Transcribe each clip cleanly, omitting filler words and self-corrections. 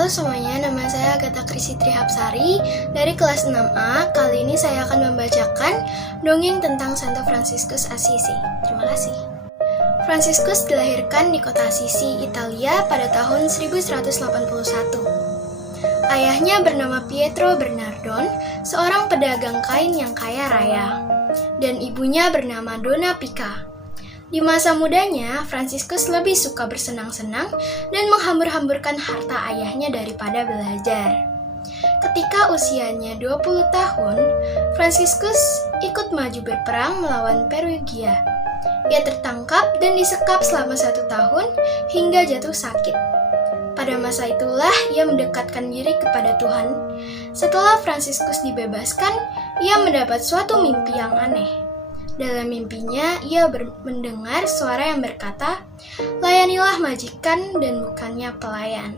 Halo semuanya, nama saya Agatha Krisi Trihapsari dari kelas 6A. Kali ini saya akan membacakan dongeng tentang Santo Fransiskus Assisi. Terima kasih. Fransiskus dilahirkan di kota Assisi, Italia pada tahun 1181. Ayahnya bernama Pietro Bernardon, seorang pedagang kain yang kaya raya, dan ibunya bernama Donna Pica. Di masa mudanya, Fransiskus lebih suka bersenang-senang dan menghambur-hamburkan harta ayahnya daripada belajar. Ketika usianya 20 tahun, Fransiskus ikut maju berperang melawan Perugia. Ia tertangkap dan disekap selama 1 tahun hingga jatuh sakit. Pada masa itulah ia mendekatkan diri kepada Tuhan. Setelah Fransiskus dibebaskan, ia mendapat suatu mimpi yang aneh. Dalam mimpinya, ia mendengar suara yang berkata, "Layanilah majikan dan bukannya pelayan."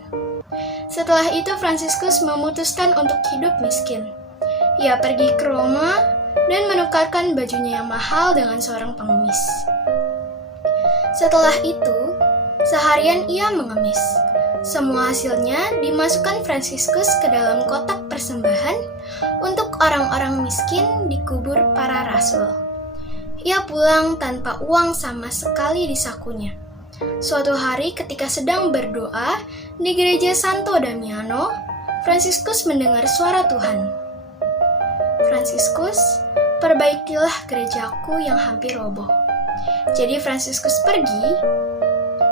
Setelah itu, Fransiskus memutuskan untuk hidup miskin. Ia pergi ke Roma dan menukarkan bajunya yang mahal dengan seorang pengemis. Setelah itu, seharian ia mengemis. Semua hasilnya dimasukkan Fransiskus ke dalam kotak persembahan untuk orang-orang miskin di kubur para rasul. Ia pulang tanpa uang sama sekali di sakunya. Suatu hari ketika sedang berdoa di gereja Santo Damiano, Fransiskus mendengar suara Tuhan. "Fransiskus, perbaikilah gerejaku yang hampir roboh." Jadi Fransiskus pergi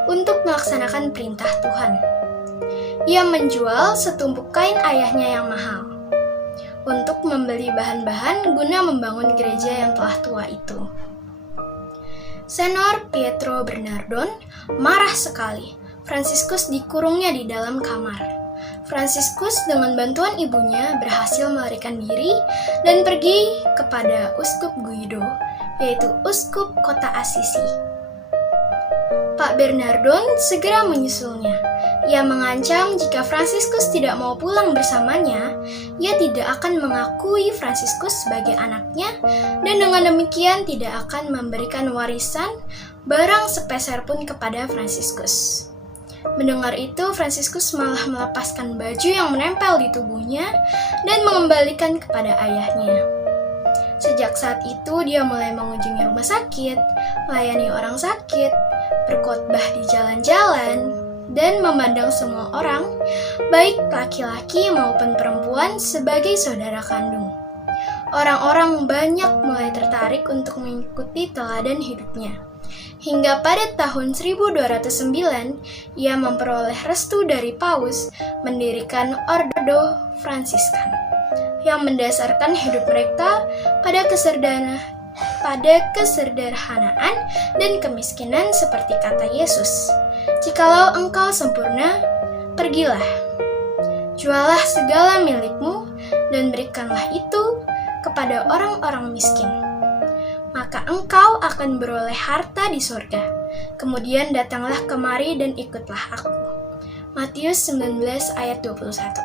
untuk melaksanakan perintah Tuhan. Ia menjual setumpuk kain ayahnya yang mahal untuk membeli bahan-bahan guna membangun gereja yang telah tua itu. Senor Pietro Bernardon marah sekali. Fransiskus dikurungnya di dalam kamar. Fransiskus dengan bantuan ibunya berhasil melarikan diri dan pergi kepada Uskup Guido, yaitu uskup kota Assisi. Pak Bernardon segera menyusulnya. Ia mengancam jika Fransiskus tidak mau pulang bersamanya, ia tidak akan mengakui Fransiskus sebagai anaknya dan dengan demikian tidak akan memberikan warisan barang sepeser pun kepada Fransiskus. Mendengar itu, Fransiskus malah melepaskan baju yang menempel di tubuhnya dan mengembalikan kepada ayahnya. Sejak saat itu, dia mulai mengunjungi rumah sakit, melayani orang sakit, berkhotbah di jalan-jalan, dan memandang semua orang, baik laki-laki maupun perempuan, sebagai saudara kandung. Orang-orang banyak mulai tertarik untuk mengikuti teladan hidupnya. Hingga pada tahun 1209, ia memperoleh restu dari Paus mendirikan Ordo Fransiskan, yang mendasarkan hidup mereka pada kesederhanaan dan kemiskinan seperti kata Yesus, "Jikalau engkau sempurna, pergilah, jualah segala milikmu dan berikanlah itu kepada orang-orang miskin. Maka engkau akan beroleh harta di surga. Kemudian datanglah kemari dan ikutlah aku." Matius 19 ayat 21.